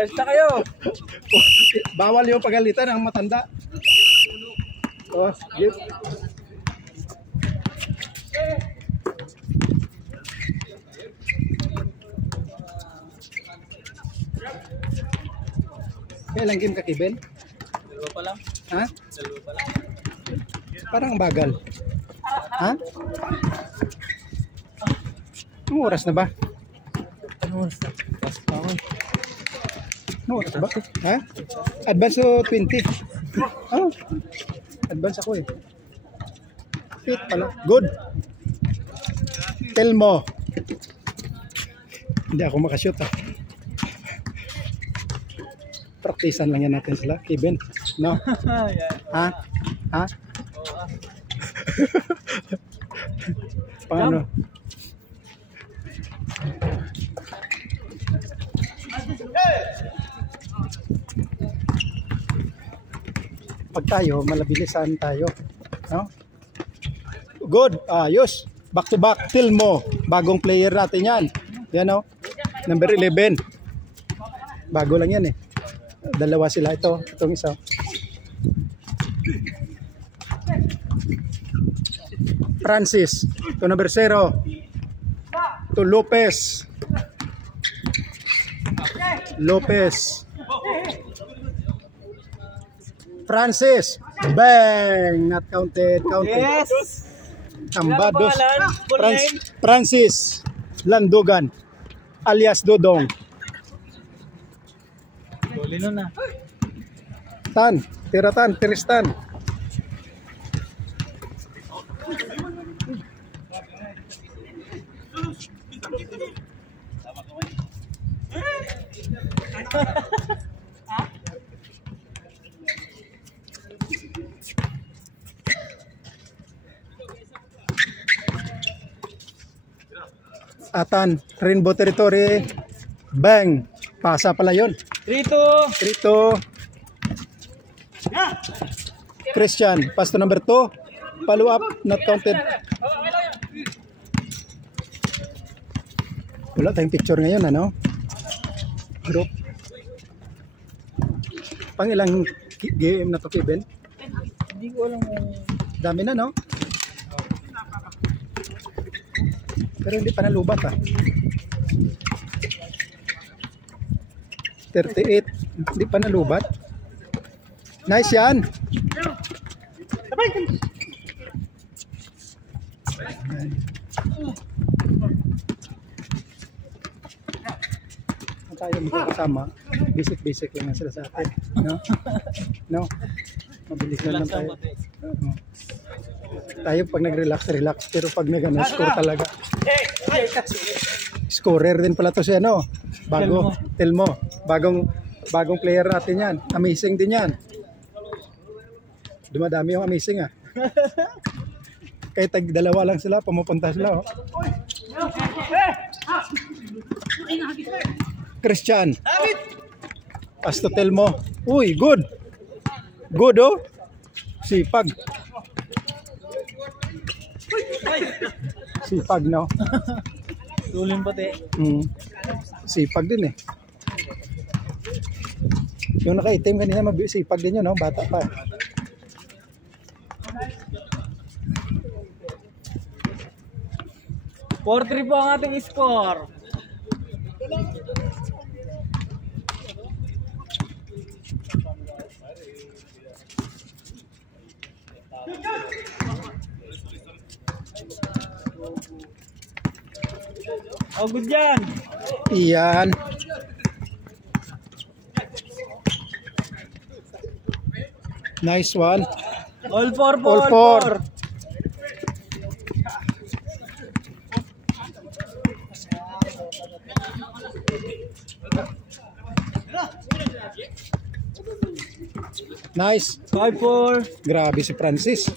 Stars na kayo. Bawal yung pagalitan ng matanda. Oh, give. Kailang game ka, Kevin? Dalawa pa lang. Ha? Dalawa pa lang. Parang bagal. Ha? Anong oras na ba? Ano oras na? Anong oras na ba? Ha? Advance to 20. Oh. Advance ako eh. Fit pala. Good. Tell mo. Hindi ako makashoot ah. Praktisan lang yan natin sila. Kevin. No? Ha? Ha? Paano? Pag tayo, malabilisan tayo. No? Good. Ayos. Back to back. Till mo. Bagong player natin yan. Yan o. Number 11. Bago lang yan eh. Dalawa sila. Itong isa. Francis. Ito number 0. Ito Lopez. Lopez. Francis. Bang! Not counted. Counted. Yes! Cambados. Francis Landugan alias Dodong. Goli nun na. Tan. Tiratan. Tristan. Atan, Rainbow Territory. Bang! Pasa pala yun. 3-2. 3-2. Christian, pass to number 2. Follow up, not counted. Wala tayong picture ngayon, ano? Group. Pang ilang game na to, Kevin? Hindi ko alam kung... Dami na, no? Pero hindi pa nalubat, ah. 38. Hindi pa nalubat. Nice yan. Tayo magkakasama. Basic lang sila sa atin. No? No? Mabilis lang tayo. Tayo pag nag-relax. Pero pag score talaga. Scorer din pala to siya, no? Bago. Telmo. Bagong player natin yan. Amazing din yan. Dumadami yung amazing, ah. Kahit tag-dalawa lang sila, pumupunta sila, oh. Christian. Pass to Telmo. Uy, good. Good, oh. Sipag. Sipag, no? Tulim pati. Sipag din eh. Yung nakaitim kanina, sipag din yun, no? Bata pa. Four 3 po ang ating score. Oh, good yan. Iyan. Nice one. All four po. All four. Nice. 5-4. Grabe si Francis.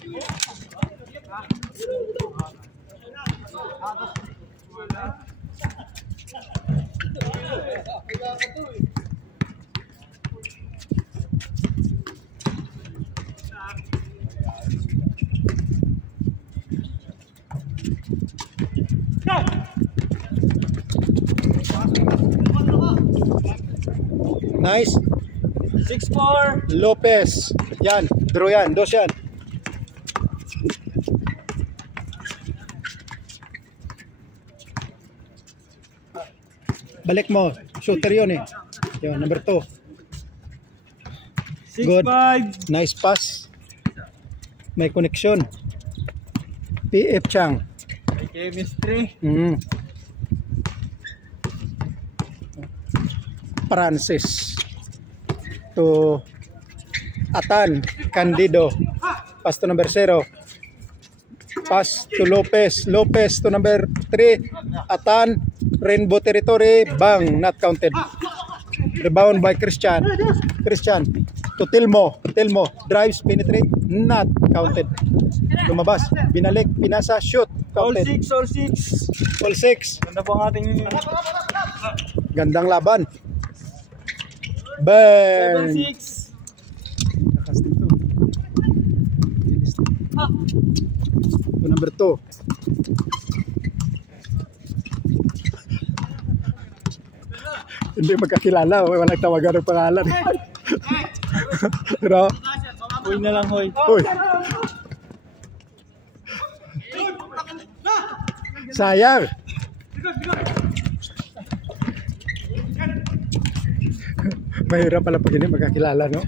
Nice. 6-4. Lopez. Yan. Draw yan. Dos yan. Balik mo. Shooter yun eh. Yun, number 2. Good. 6-5. Nice pass. May connection. PF Chang. May chemistry. Francis to Atan Candido, pass to number 0, pass to Lopez, Lopez to number 3, Atan, Rainbow Territory, bang, not counted. Rebound by Christian to Tilmo, drives, penetrate, not counted. Lumabas, binalik, pinasa, shoot, All counted. 6, all 6. All 6. Ganda po ang ating Gandang laban. Bang! 7-6. Lakas dito. Bilis. To number 2. Hindi magkakilala. Walang tawagan ng pangalan. Pero, Uy na lang, hoy. uy. Sayang. Mahirap pala pag hindi magkakilala, no?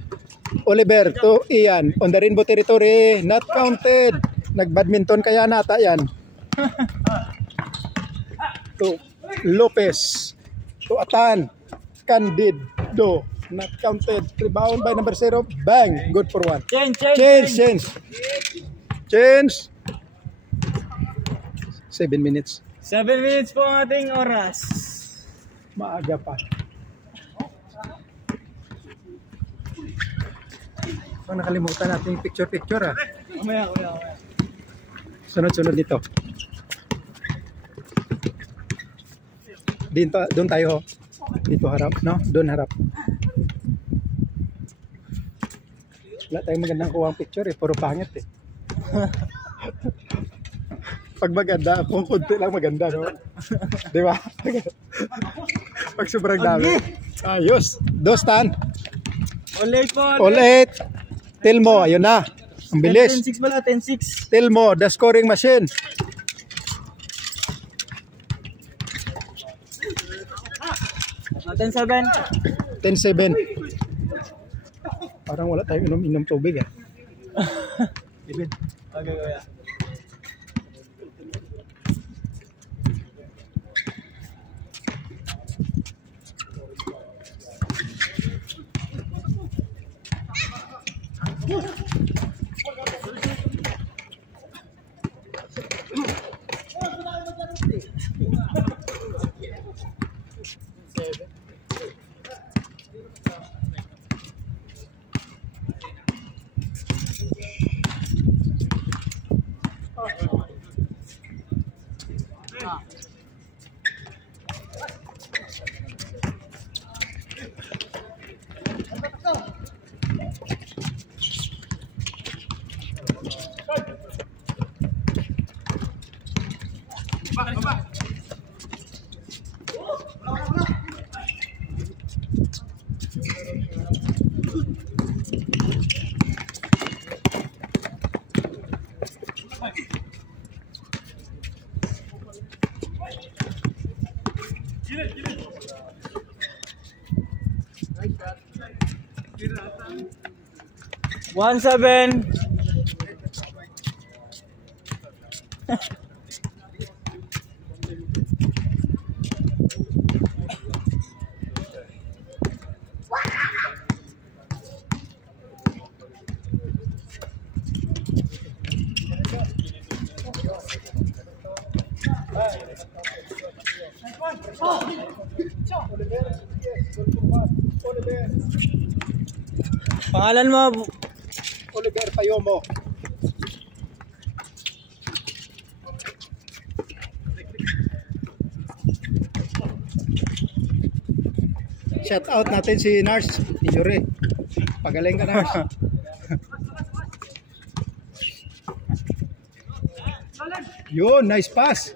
Oliver to Ian on the Rainbow Territory, not counted. Nag-badminton kaya nata yan. To Lopez, to Atan, Candido, not counted. Rebound by number 0, bang, good for 1. Change. 7 minutes. 7 minutes po ang ating oras. Maaga pa. Kung nakalimutan natin yung picture ah. Umaya. Sunod-sunod dito. Doon tayo. Dito harap, no? Doon harap. Wala tayong magandang kuwang picture eh. Puro pangit eh. Pag maganda, kung kunti lang maganda, no? Di ba? Pag sobrang dami. Ayos. Dostan. Ulit po. Ulit. Tilmo, ayun na. Ang bilis. 10-6 pala, 10-6. Tilmo, the scoring machine. Natin 7. 10-7. Parang wala tayong inom tubig eh. Okay, kuya. One 7. Pangalan mo? Oliver Payomo. Shout out natin si Nars, Yuri. Pagaling ka, Nars. Yun, nice pass.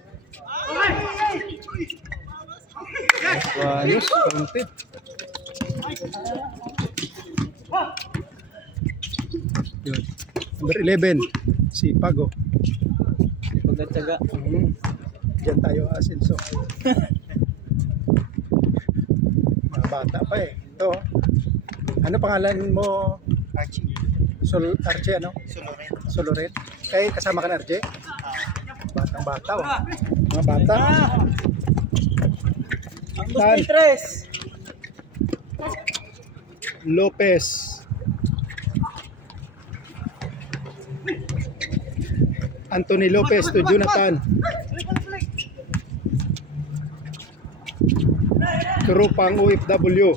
Ayos, counted. Yun. Number 11, si Pago. Pagkatsaga. Diyan tayo asenso. Mga bata pa eh. Ito. Ano pangalan mo? Archie. Archie ano? Soloren. Soloren. Kaya kasama ka na Archie? Batang bata oh. Mga bata. Ang 23. Lopez. Anthony Lopez to Jonathan. Trupang OFW.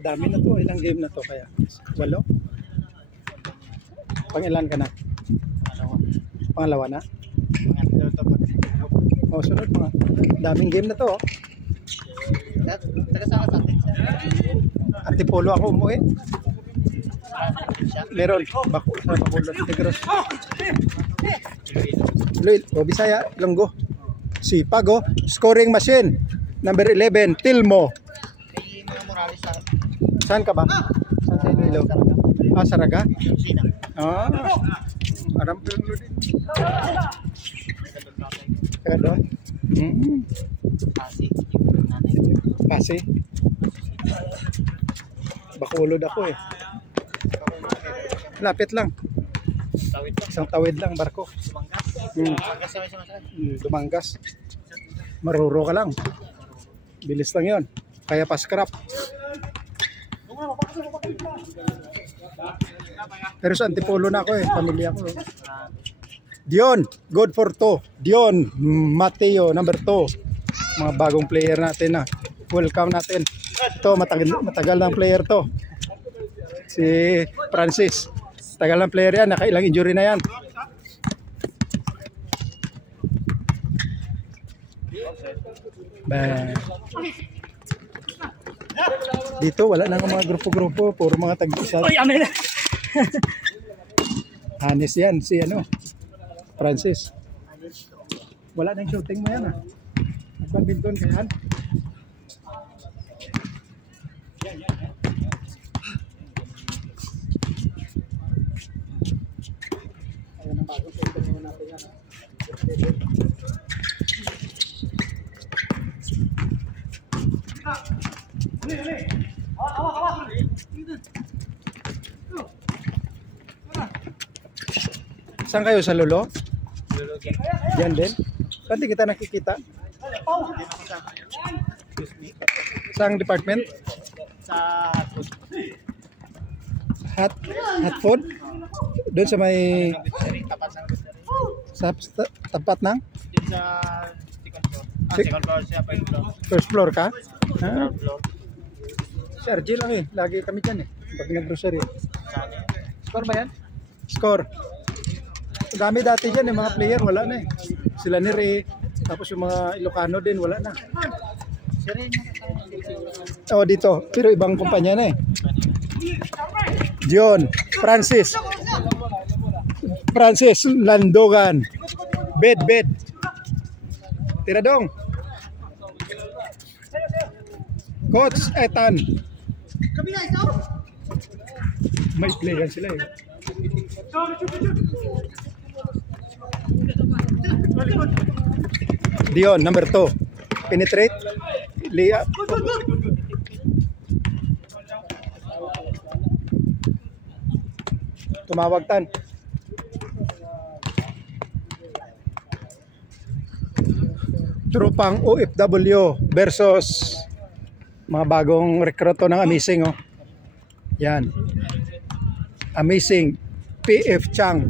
Dami na to. Ilang game na to kaya? 8? Pang-ilan ka na? Pangalawa na? Oh, sunod pa. Daming game na to. Oh. Taga-sama sa atin siya. Antipolo ako umuwi. Meron. Bako sa Bacolod. Negros. Luil. O Bisaya. Ilonggo. Si Pago. Scoring machine. Number 11. Tilmo. May mga Morales sa Saan ka ba? Saan sa Iloilo? Ah, Saraga? Sina. Ah. Aram po yung din. Kaya doon? Kasi yung nanay. Pasi. Bacolod ako eh. Lapit lang. Tawid pa. Isang tawid lang barko. Sumanggas. Hmm. Sumanggas sa masakit. Dumanggas. Maruro ka lang. Bilis lang yon. Kaya pa scrap. Pero sa Antipolo na ako eh. Pamilya ko. Dion. Good for 2. Dion. Mateo. Number 2. Mga bagong player natin na. Welcome natin. Ito matagal ng player to. Si Francis. Tagal ng player yan. Nakailang injury na yan. Bang. Dito wala nang mga grupo-grupo, puro mga tag-isa. Oy, amen. Hanes yan, si ano? Francis. Wala nang shooting mo yan ah. Badminton ka yan. Ayan ang bagong shooting mo natin yan ah. Saan kayo sa Lolo? Diyan din? Saan di kita nakikita? Saan department? Sa Hot food? Doon sa may tapat ng sa tapat ng din sa second floor. Second floor siya pa yung floor. first floor ka? Ah, Third floor. si RG lang eh. Lagi kami dyan eh. Pag nag-grocery. Saan yan? Score ba yan? Score. Dami dati dyan yung mga player, wala na eh. Sila ni Ray, tapos yung mga Ilocano din, wala na. Oh, dito. Pero ibang kumpanya na eh. John, Francis, Landogan, Bed. Tiradong. Coach Ethan. May player sila eh. Dion, number 2. Penetrate. Lia. Tumawag tan. Trupang OFW versus mga bagong rekruto ng Amazing oh. Yan. Amazing PF Chang.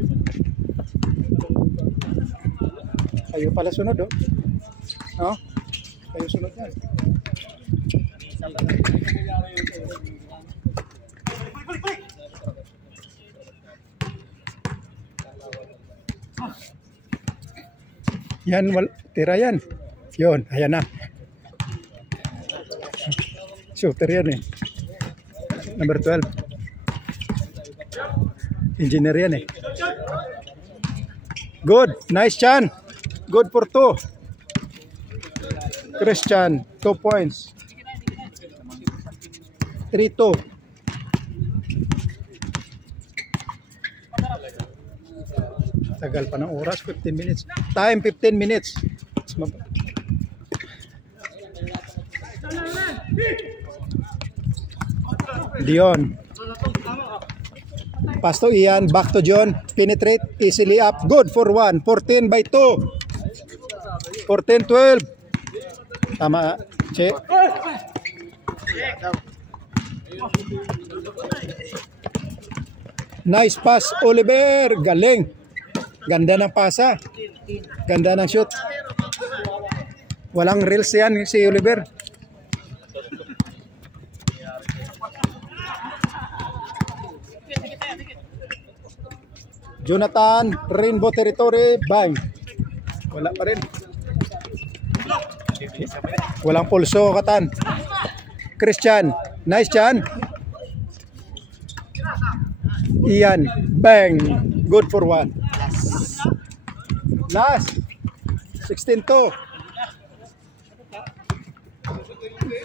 Kayo pala sunod oh. No? Kayo sunod yan. Yan, tira yan. Yun, ayan na. Shooter yan eh. Number 12. Engineer yan eh. Good, nice Chan. Good for 2. Christian, 2 points. 3-2. Tagal pa ng oras, 15 minutes. Time, 15 minutes. Dion. Pass to Ian, back to John. Penetrate, easily up. Good for 1. 14 by 2. 14-12. Tama, Che. Nice pass, Oliver. Galing. Ganda ng pasa. Ganda ng shoot. Walang reels yan si Oliver. Jonathan, Rainbow Territory, bang. Wala pa rin. Walang pulso, Katan. Christian, nice Chan. Ian, bang. Good for 1. Last. 16-2.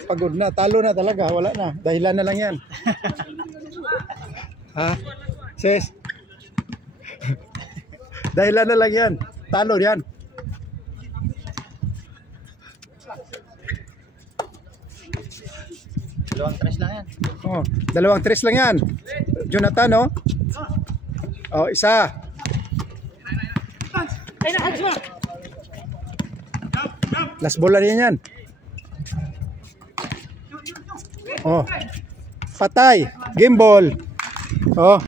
Pagod na, talo na talaga, wala na. Dahilan na lang yan. Ha? Sis? Dahilan na lang yan. Talo yan. Dalawang tres lang yan. Oh, 2 tres lang yan. Jonathan, oh. Oh, isa. Last ball na rin yan. Oh. Patay. Game ball. Oh.